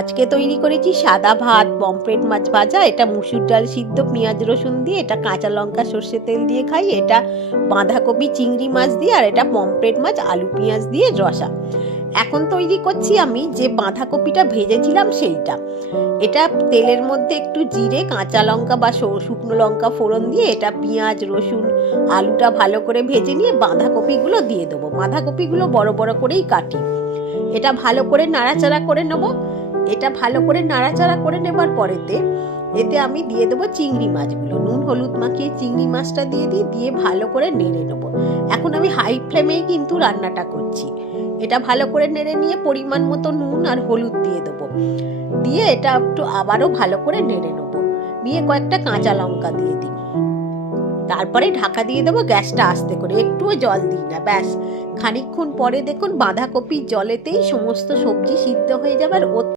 আজকে তৈরি করেছি সাদা ভাত, পমফ্রেট মাছ ভাজা, এটা মুসুর ডাল সিদ্ধ পেঁয়াজ রসুন দিয়ে, এটা কাঁচা লঙ্কা সর্ষে তেল দিয়ে খাই, এটা বাঁধাকপি চিংড়ি মাছ দিয়ে, আর এটা পমফ্রেট মাছ আলু পেঁয়াজ দিয়ে রসা। এখন তৈরি করছি আমি যে বাঁধাকপিটা ভেজেছিলাম সেইটা। এটা তেলের মধ্যে একটু জিরে, কাঁচা লঙ্কা বা শুকনো লঙ্কা ফোড়ন দিয়ে এটা পেঁয়াজ রসুন আলুটা ভালো করে ভেজে নিয়ে বাঁধাকপিগুলো দিয়ে দেবো। বাঁধাকপিগুলো বড় বড় করেই কাটি। এটা ভালো করে নাড়াচাড়া করে নেবো। এটা ভালো করে নাড়াচাড়া করে নেবার পরেতে এতে আমি দিয়ে দেবো চিংড়ি মাছগুলো। নুন হলুদ মাখিয়ে চিংড়ি মাছটা দিয়ে ভালো করে নেড়ে নেবো। এখন আমি হাই ফ্লেমেই কিন্তু রান্নাটা করছি। এটা ভালো করে নেড়ে নিয়ে পরিমাণ মতো নুন আর হলুদ দিয়ে দেবো। দিয়ে এটা একটু আবারও ভালো করে নেড়ে নেবো। নিয়ে কয়েকটা কাঁচা লঙ্কা দিয়ে দিই। তারপরে ঢাকা দিয়ে দেবো গ্যাসটা আস্তে করে, একটুও জল দিই না। ব্যাস খানিকক্ষণ পরে দেখুন বাঁধাকপির জলেতেই সমস্ত সবজি সিদ্ধ হয়ে যাবে আর